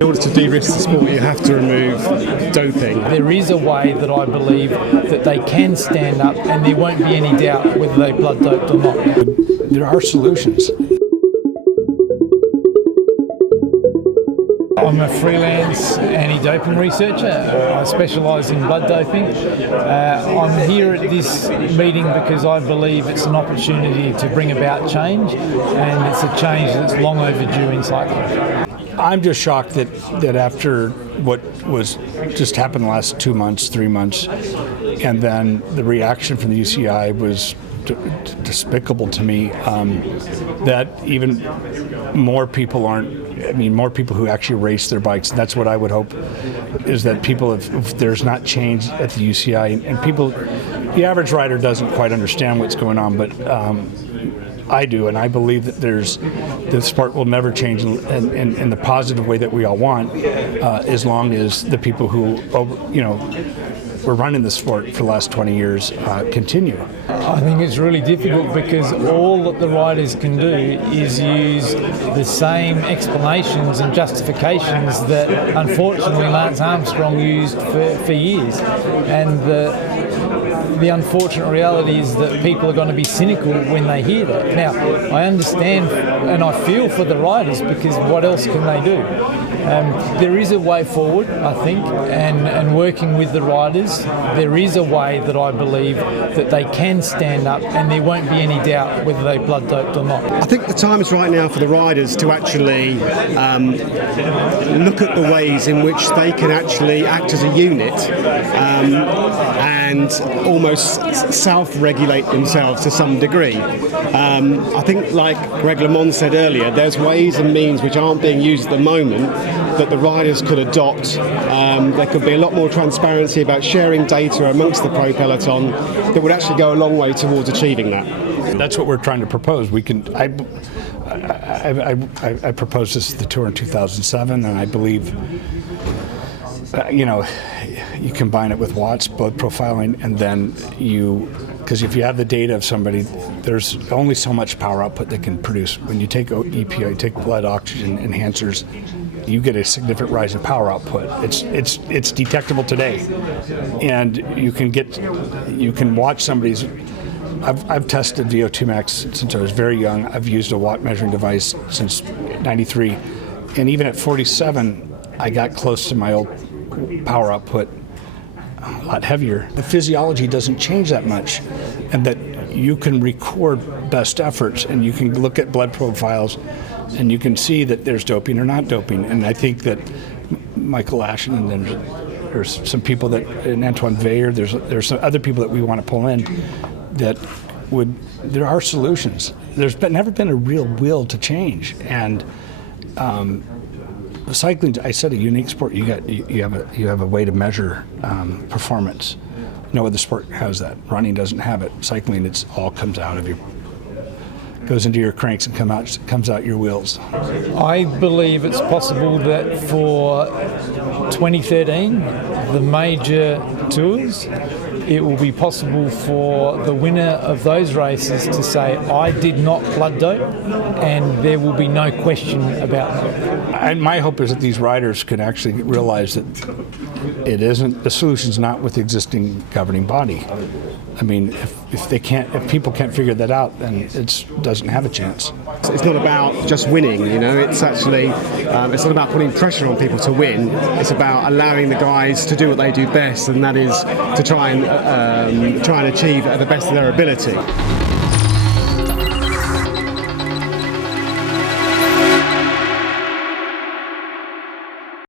In order to de-risk the sport, you have to remove doping. There is a way that I believe that they can stand up and there won't be any doubt whether they blood doped or not. There are solutions. I'm a freelance anti-doping researcher. I specialise in blood doping. I'm here at this meeting because I believe it's an opportunity to bring about change, and it's a change that's long overdue in cycling. I'm just shocked that after what was just happened the last 2 months, 3 months, and then the reaction from the UCI was despicable to me, that even more people more people who actually race their bikes. That's what I would hope, is that people, if there's not change at the UCI, and people, the average rider doesn't quite understand what's going on, but I do, and I believe that the sport will never change in the positive way that we all want, as long as the people who, were running the sport for the last 20 years continue. I think it's really difficult because all that the riders can do is use the same explanations and justifications that unfortunately Lance Armstrong used for years, and the unfortunate reality is that people are going to be cynical when they hear that. Now, I understand and I feel for the riders, because what else can they do? There is a way forward, I think, and working with the riders, there is a way that I believe that they can stand up and there won't be any doubt whether they blood doped or not. I think the time is right now for the riders to actually look at the ways in which they can actually act as a unit and almost self-regulate themselves to some degree. I think, like Greg LeMond said earlier, there's ways and means which aren't being used at the moment that the riders could adopt. There could be a lot more transparency about sharing data amongst the pro peloton that would actually go a long way towards achieving that. That's what we're trying to propose. We can. I proposed this at the Tour in 2007, and I believe, you combine it with Watts, blood profiling, and then because if you have the data of somebody, there's only so much power output they can produce. When you take EPO, you take blood oxygen enhancers, you get a significant rise in power output. It's detectable today, and you can watch somebody's. I've tested VO2 max since I was very young. I've used a watt measuring device since '93, and even at 47, I got close to my old power output, a lot heavier. The physiology doesn't change that much, and that you can record best efforts, and you can look at blood profiles, and you can see that there's doping or not doping. And I think that Michael Ashen, and then there's some people and Antoine Veyer, there's some other people that we want to pull in that there are solutions. There's never been a real will to change, and cycling, I said, a unique sport. You have a way to measure performance. No other sport has that. Running doesn't have it. Cycling, it's all comes out of goes into your cranks and comes out your wheels. I believe it's possible that for 2013, the major tours, it will be possible for the winner of those races to say, I did not blood dope, and there will be no question about that. And my hope is that these riders can actually realize that the solution's not with the existing governing body. I mean, if people can't figure that out, then it doesn't have a chance. It's not about just winning, It's actually it's not about putting pressure on people to win. It's about allowing the guys to do what they do best, and that is to try and achieve at the best of their ability.